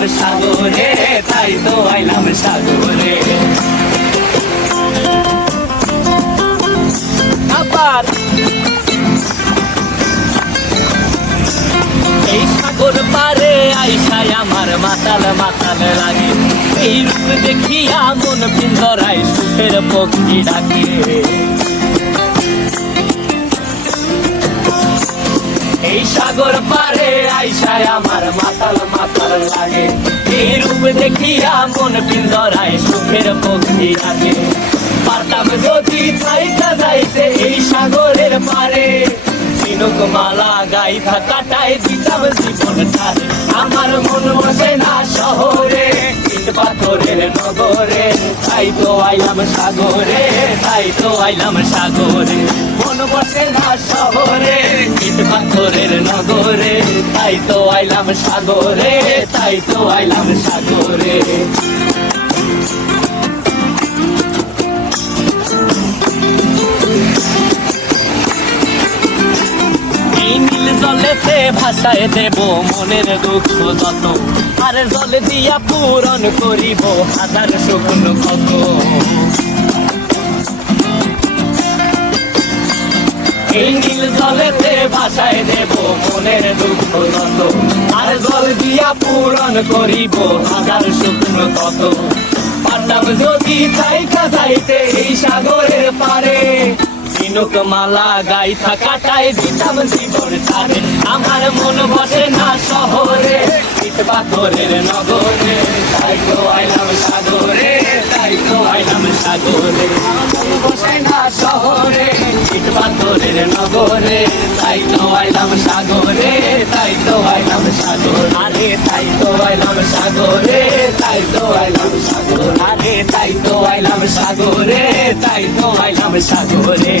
আইলাম সাগরে, তাই তো আইলাম সাগরে। আবার এই সাগর পারে আইসায় আমার মাতাল মাতাল লাগে, এই রূপ দেখিয়া মন পিঞ্জরায় সুখের পক্ষী ডাকে। এই সাগর পারে আইসায় আমার মাতাল মাতাল লাগে, এই রূপ দেখিয়া মন পিঞ্জরায় সুখের পক্ষী ডাকে। পারতাম যদি থাইকা যাইতে এই সাগরের পারে, ঝিনুক মালা গাইথা কাটায় দিতাম জীবনটারে। আমার মন বসে না শহরে, ইট পাথরের নগরে, তাই তো আইলাম সাগরে, তাই তো আইলাম সাগরে। মন বসে না শহরে, ইট পাথরের নগরে, তাই তো আইলাম সাগরে, তাই তো আইলাম সাগরে। জলেতে ভাসায় দেব মনের দুঃখ যত, আর জলে দিয়া পূরণ করিব হাজার শুকনো ক্ষত। এই নীল জলেতে ভাসায় দেব মনের দুঃখ যত, আর জল দিয়া পূরণ করিব হাজার শুকনো ক্ষত। পারতাম যদি থাইকা যাইতে এই সাগরের পারে, ঝিনুক মালা গাইথা কাটায় দিতাম জীবন ছাড়ে। আমার মন বসে না শহরে, ইট পাথরের নগরে, তাই তো আইলাম সাগরে, তাই তো আইলাম সাগরে। মন বসে না শহরে, ইট পাথরের নগরে, তাই তো আইলাম সাগরে, তাই তো আইলাম সাগর। আরে তাই তো আইলাম সাগরে, তাই তো আইলাম সাগর। আরে তাই তো আইলাম সাগরে, তাই তো আইলাম সাগরে।